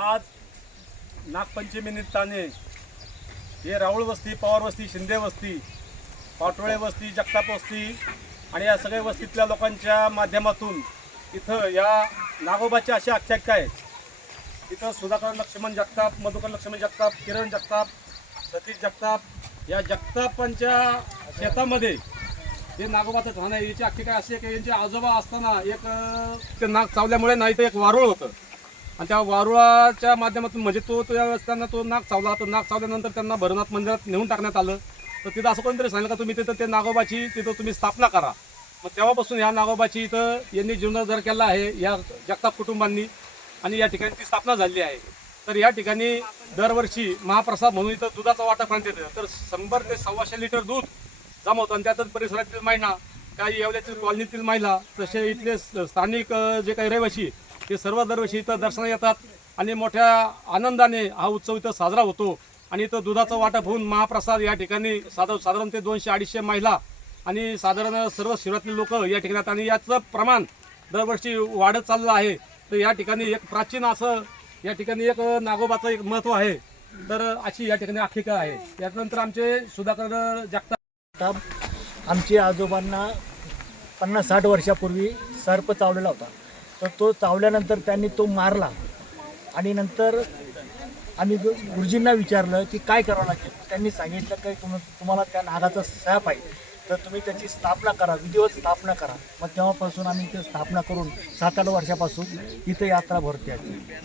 आज नागपंचमी निमित्ताने हे राऊळ वस्ती पवार वस्ती शिंदे वस्ती पाटोळे वस्ती जगताप वस्ती आणि या सगळ्या वस्तीतल्या लोकांच्या माध्यमातून इथं या नागोबाची अशी आख्यायिका आहे इथं सुधाकर लक्ष्मण जगताप मधुकर लक्ष्मण जगताप किरण जगताप सतीश जगताप या जगतापांच्या शेतामध्ये हे नागोबाचं ठाण आहे. याची आख्यायिका अशी आहे की यांचे आजोबा असताना एक ते नाग चावल्यामुळे नाही तर एक वारुळ होतं. आणि त्या वारुळाच्या माध्यमातून म्हणजे तो त्या त्यांना तो नाग चावला. तो नाग चावल्यानंतर त्यांना भरनाथ मंदिरात नेऊन टाकण्यात आलं. तर तिथं असं कोणतरी सांगितलं का तुम्ही तिथं ते नागोबाची तिथं तुम्ही स्थापना करा. मग तेव्हापासून ह्या नागोबाची इथं यांनी जीर्णोद्धार केला आहे या जगताप कुटुंबांनी आणि या ठिकाणी ती स्थापना झाली आहे तर या ठिकाणी दरवर्षी महाप्रसाद म्हणून इथं दुधाचा वाटा प्रांत येतं. तर शंभर ते सव्वाशे लिटर दूध जमा होतं. आणि त्यातच परिसरातील महिला काही येवल्यातील कॉलनीतील महिला तसे इथले स्थानिक जे काही रहिवासी ते सर्व दरवर्षी इथं दर्शना येतात. आणि मोठ्या आनंदाने हा उत्सव इथं साजरा होतो. आणि इथं दुधाचं वाटप होऊन महाप्रसाद या ठिकाणी साधारण साधारण ते दोनशे अडीचशे महिला आणि साधारण सर्व शहरातले लोक या ठिकाणी आणि याचं प्रमाण दरवर्षी वाढत चाललं आहे. तर या ठिकाणी एक प्राचीन असं या ठिकाणी एक नागोबाचं एक महत्त्व आहे. तर अशी या ठिकाणी आख्यायिका आहे. यानंतर आमचे सुधाकर जागता आमचे आमच्या आजोबांना पन्नास साठ वर्षापूर्वी सर्प चावलेला होता. तर तो चावल्यानंतर त्यांनी तो मारला. आणि नंतर आम्ही गुरुजींना विचारलं की काय करावं लागेल? त्यांनी सांगितलं की तुम तुम्हाला त्या नागाचा साप आहे तर तुम्ही त्याची स्थापना करा विधिवत स्थापना करा. मग तेव्हापासून आम्ही इथे स्थापना करून सात आठ वर्षापासून इथे यात्रा भरते आहे